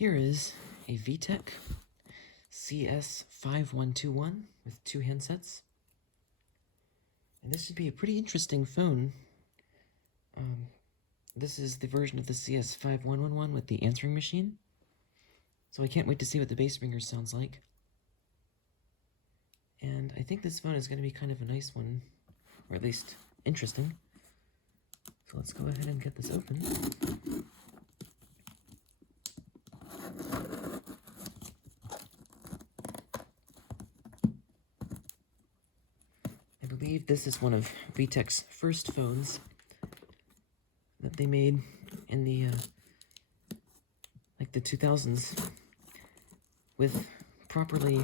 Here is a VTech CS5121 with 2 handsets. And this should be a pretty interesting phone. This is the version of the CS5111 with the answering machine. So I can't wait to see what the bass ringer sounds like. And I think this phone is going to be kind of a nice one, or at least interesting. So let's go ahead and get this open. I believe this is one of VTech's first phones that they made in the like the 2000s with properly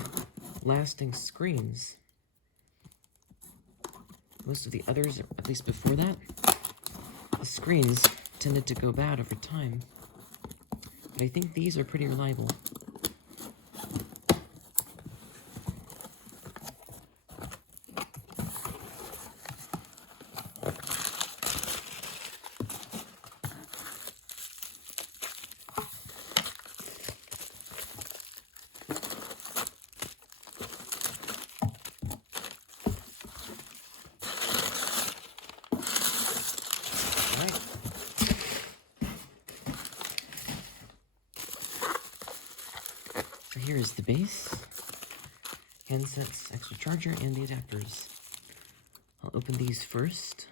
lasting screens. Most of the others, or at least before that, the screens tended to go bad over time. But I think these are pretty reliable. So here is the base, handsets, extra charger, and the adapters. I'll open these first.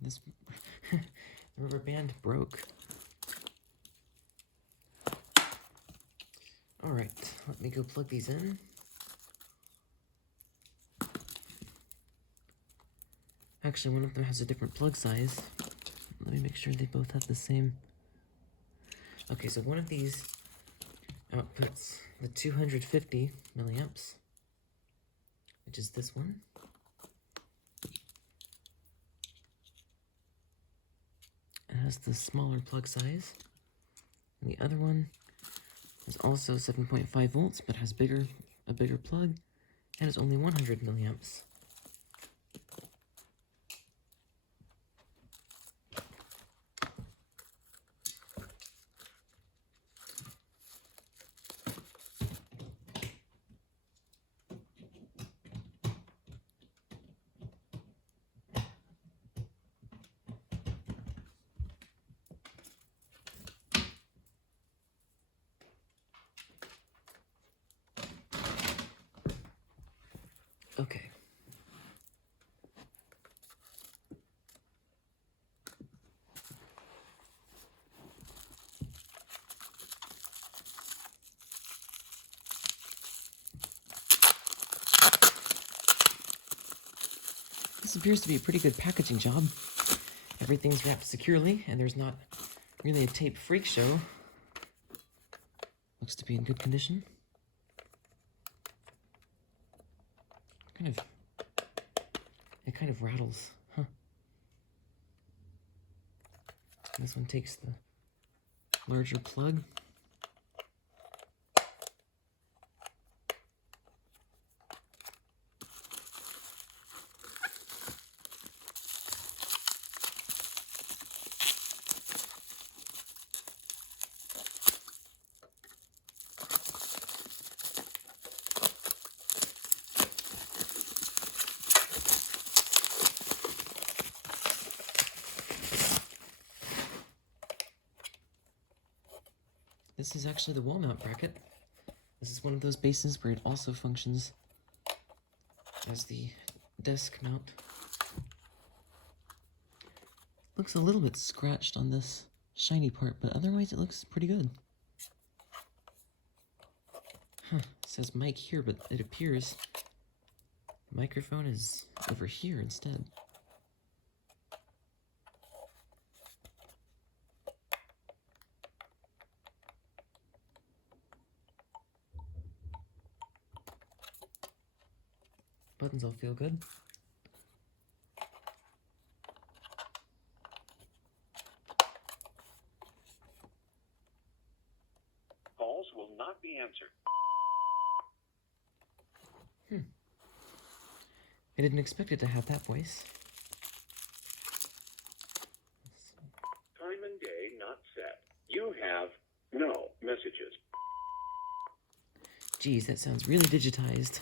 This rubber band broke. Alright, let me go plug these in. Actually, one of them has a different plug size. Let me make sure they both have the same. Okay, so one of these outputs the 250 milliamps, which is this one. It has the smaller plug size, and the other one is also 7.5 volts, but has a bigger plug, and is only 100 milliamps. Okay. This appears to be a pretty good packaging job. Everything's wrapped securely, and there's not really a tape freak show. Looks to be in good condition. It kind of rattles, huh? This one takes the larger plug. This is actually the wall mount bracket. This is one of those bases where it also functions as the desk mount. Looks a little bit scratched on this shiny part, but otherwise it looks pretty good. Huh, it says mic here, but it appears the microphone is over here instead. buttons all feel good. Calls will not be answered. I didn't expect it to have that voice. Time and day not set. You have no messages. Geez, that sounds really digitized.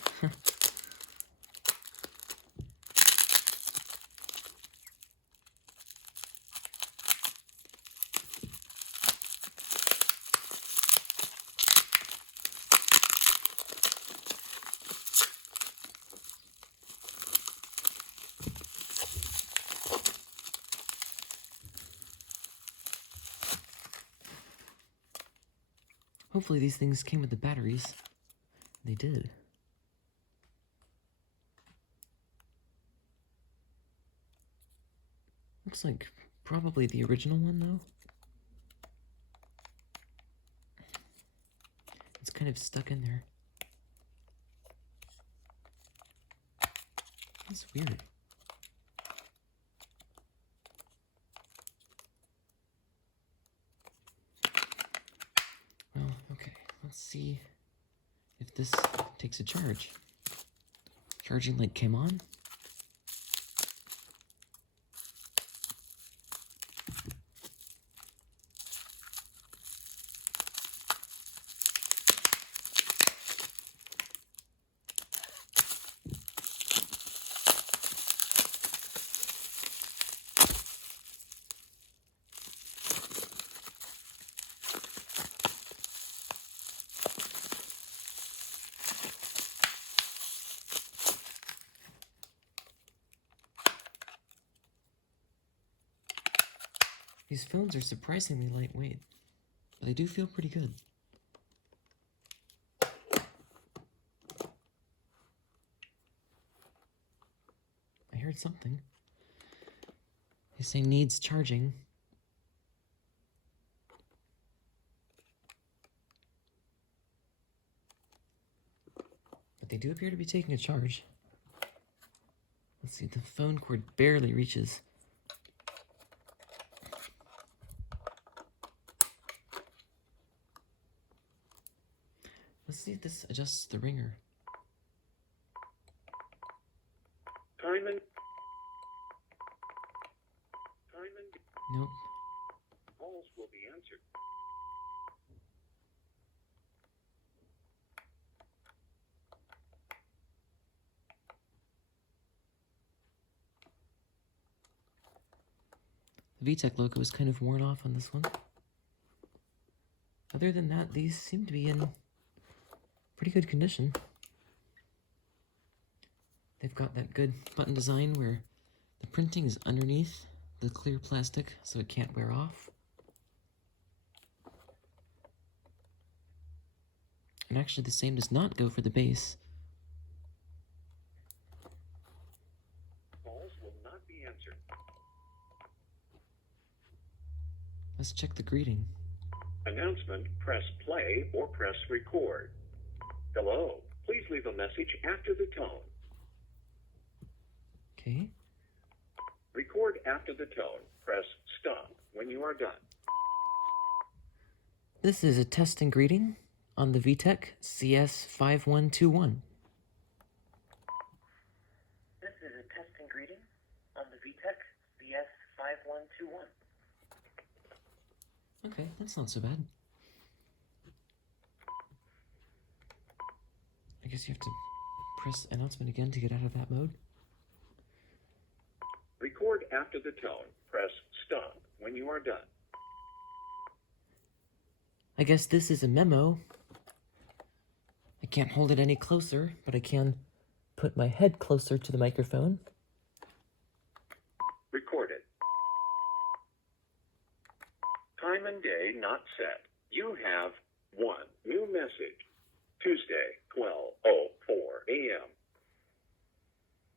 Hopefully these things came with the batteries. They did. Looks like probably the original one, though. It's kind of stuck in there. That's weird. Well, okay, let's see if this takes a charge. Charging light came on. These phones are surprisingly lightweight, but they do feel pretty good. I heard something. They say needs charging. But they do appear to be taking a charge. Let's see, the phone cord barely reaches. Let's see if this adjusts the ringer. Nope. Calls will be answered. The VTech logo is kind of worn off on this one. Other than that, these seem to be in pretty good condition. They've got that good button design where the printing is underneath the clear plastic so it can't wear off. And actually the same does not go for the base. Calls will not be answered. Let's check the greeting. Announcement, press play or press record. Hello, please leave a message after the tone. Okay. Record after the tone. Press stop when you are done. This is a testing greeting on the VTech CS5121. This is a testing greeting on the VTech CS5121. Okay, that's not so bad. I guess you have to press announcement again to get out of that mode. Record after the tone. Press stop when you are done. I guess this is a memo. I can't hold it any closer, but I can put my head closer to the microphone. Recorded. Time and day not set. You have one new message. Tuesday, 12:04 a.m.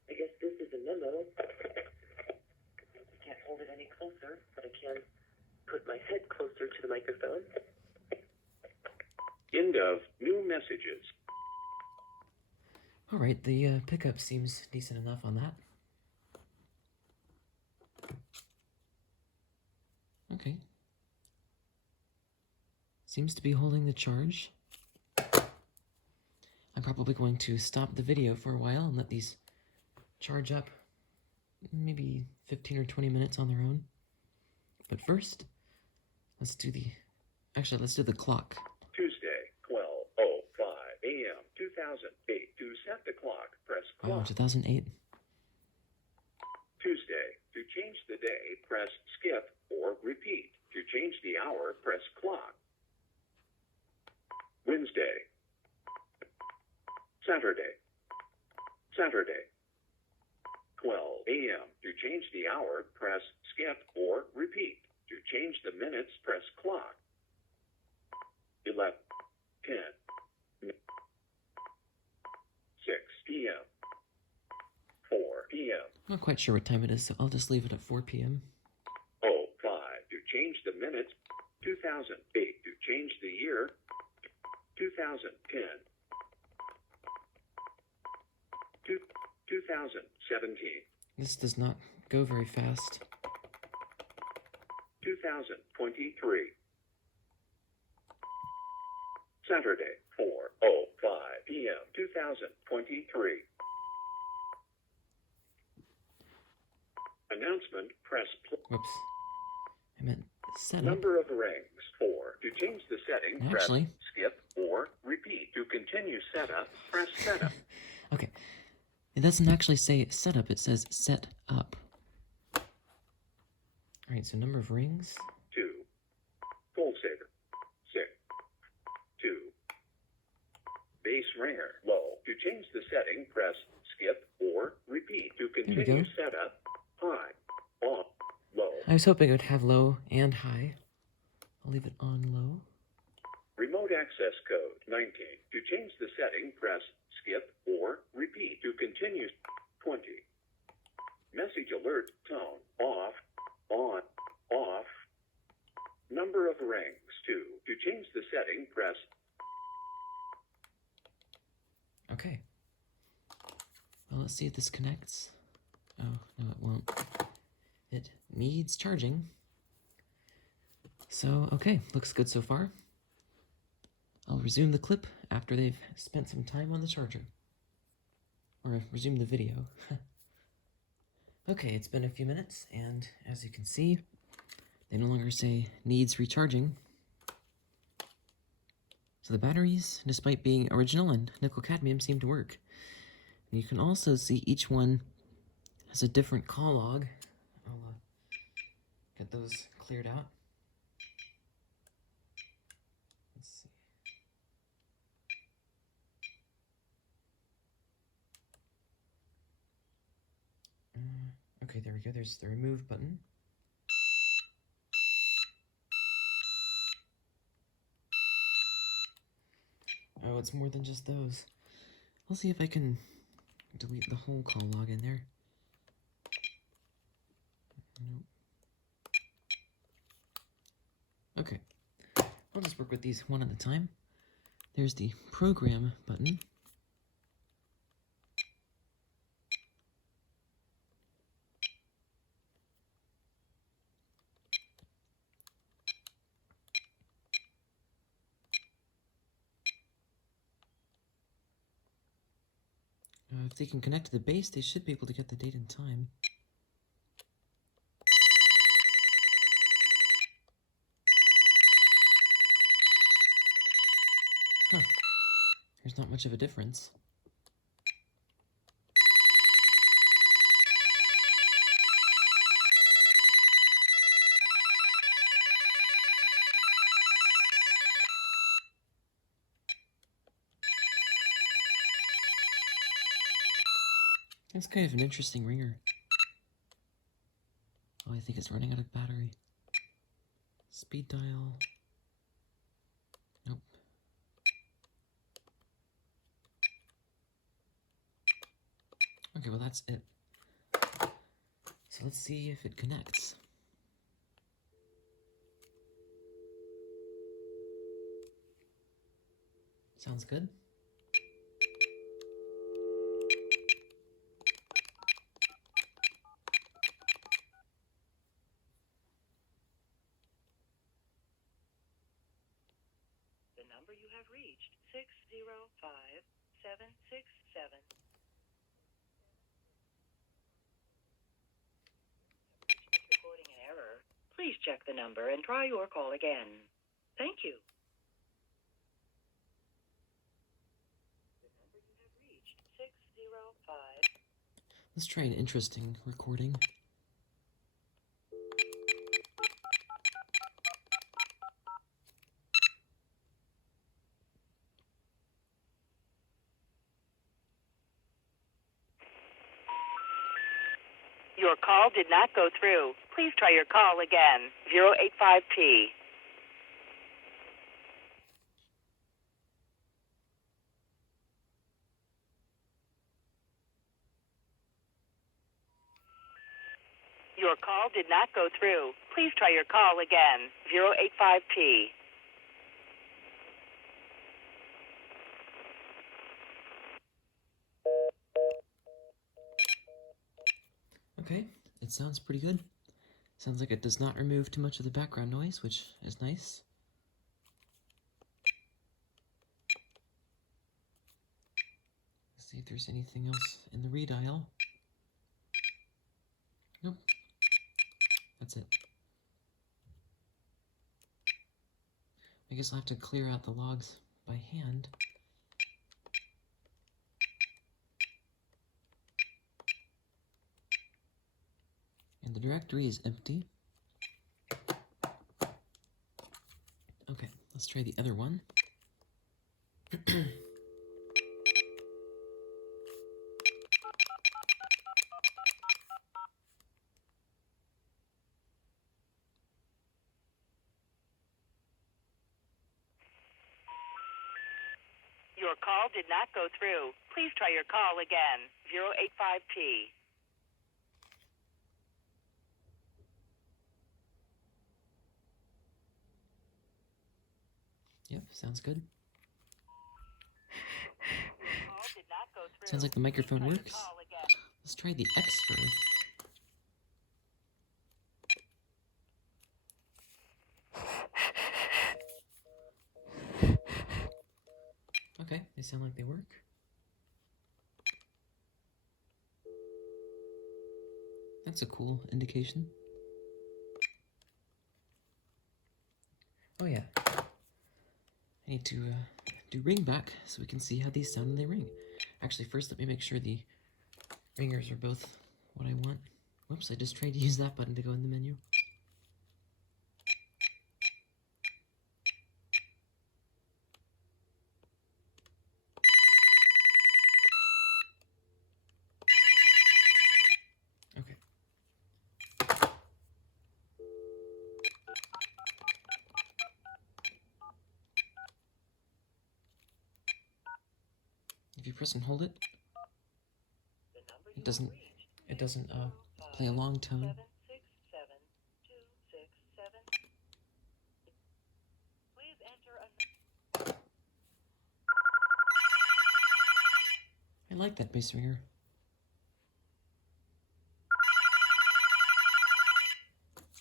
I guess this is a memo. I can't hold it any closer, but I can put my head closer to the microphone. End of new messages. Alright, the pickup seems decent enough on that. Okay. Seems to be holding the charge. I'm probably going to stop the video for a while and let these charge up maybe 15 or 20 minutes on their own. But first, let's do the clock. Tuesday, 12:05 a.m. 2008. To set the clock, press Oh, clock. 2008. Tuesday. To change the day, press skip or repeat. To change the hour, press clock. Wednesday. Saturday. Saturday. 12 a.m. To change the hour, press skip or repeat. To change the minutes, press clock. 11, 10, 6 p.m., 4 p.m. Not quite sure what time it is, so I'll just leave it at 4 p.m. 05 to change the minutes, 2008 to change the year, 2010, 2017, This does not go very fast. 2023. Saturday, 4:05 p.m., 2023. Announcement, press Whoops. I meant setup. number of rings. 4. To change the setting, Actually. press skip or repeat. To continue setup, press setup. Okay. It doesn't actually say setup, it says set up. Alright, so number of rings. 2. Gold saver. 6. 2. Base ringer. Low. To change the setting, press skip or repeat. To we continue go. setup, high, off, low. I was hoping it would have low and high. I'll leave it on low. Remote access code 19. To change the setting, press skip or repeat. To continue 20. Message alert tone off, on, off. Number of rings 2. To change the setting, press Okay. Well, let's see if this connects. Oh, no, it won't. It needs charging. So, okay, looks good so far. I'll resume the clip after they've spent some time on the charger. Or resume the video. Okay, it's been a few minutes, and as you can see, they no longer say needs recharging. So the batteries, despite being original and nickel-cadmium, seem to work. And you can also see each one has a different call log. I'll get those cleared out. Let's see. Okay, there we go. There's the remove button. Oh, it's more than just those. I'll see if I can delete the whole call log in there. Nope. Okay. I'll just work with these one at a time. There's the program button. If they can connect to the base, they should be able to get the date and time. Huh. There's not much of a difference. That's kind of an interesting ringer. Oh, I think it's running out of battery. Speed dial. Nope. Okay, well that's it. So let's see if it connects. Sounds good. have reached 605767. This recording an error. Please check the number and try your call again. Thank you. The number you have reached 605. Let's try an interesting recording. Your call did not go through. Please try your call again. 085P. Your call did not go through. Please try your call again. 085P. Okay, it sounds pretty good. Sounds like it does not remove too much of the background noise, which is nice. Let's see if there's anything else in the redial. Nope. That's it. I guess I'll have to clear out the logs by hand. And the directory is empty. Okay, let's try the other one. Your call did not go through. Please try your call again. 085P. Yep, sounds good. Your call did not go through. Sounds like the microphone Please try your works. call again. Let's try the X-Fer. Okay, they sound like they work. That's a cool indication. Oh yeah. I need to do ring back so we can see how these sound when they ring. Actually, first let me make sure the ringers are both what I want. Whoops, I just tried to use that button to go in the menu. Okay. If you press and hold it, it doesn't play a long tone. 767267. Please enter a... I like that bass ringer.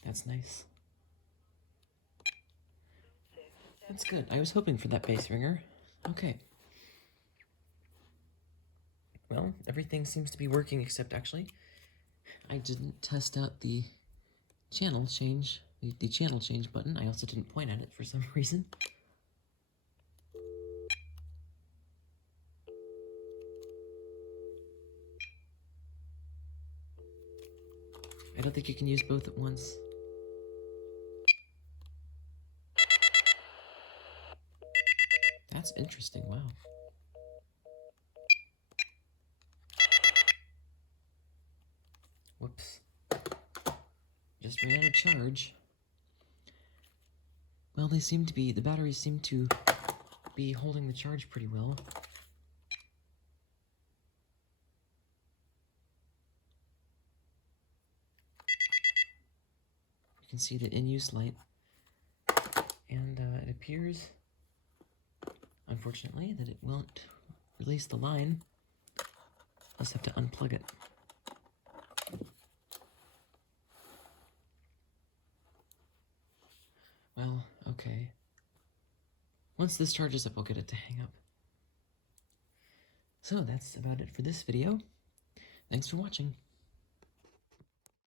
That's nice. That's good. I was hoping for that bass ringer. Okay. Well, everything seems to be working except actually, I didn't test out the channel change, the channel change button. I also didn't point at it for some reason. I don't think you can use both at once. That's interesting, wow. Whoops. Just ran out of charge. Well, the batteries seem to be holding the charge pretty well. You can see the in-use light. And it appears, unfortunately, that it won't release the line. I'll just have to unplug it. Well, okay. Once this charges up, I'll get it to hang up. So that's about it for this video. Thanks for watching.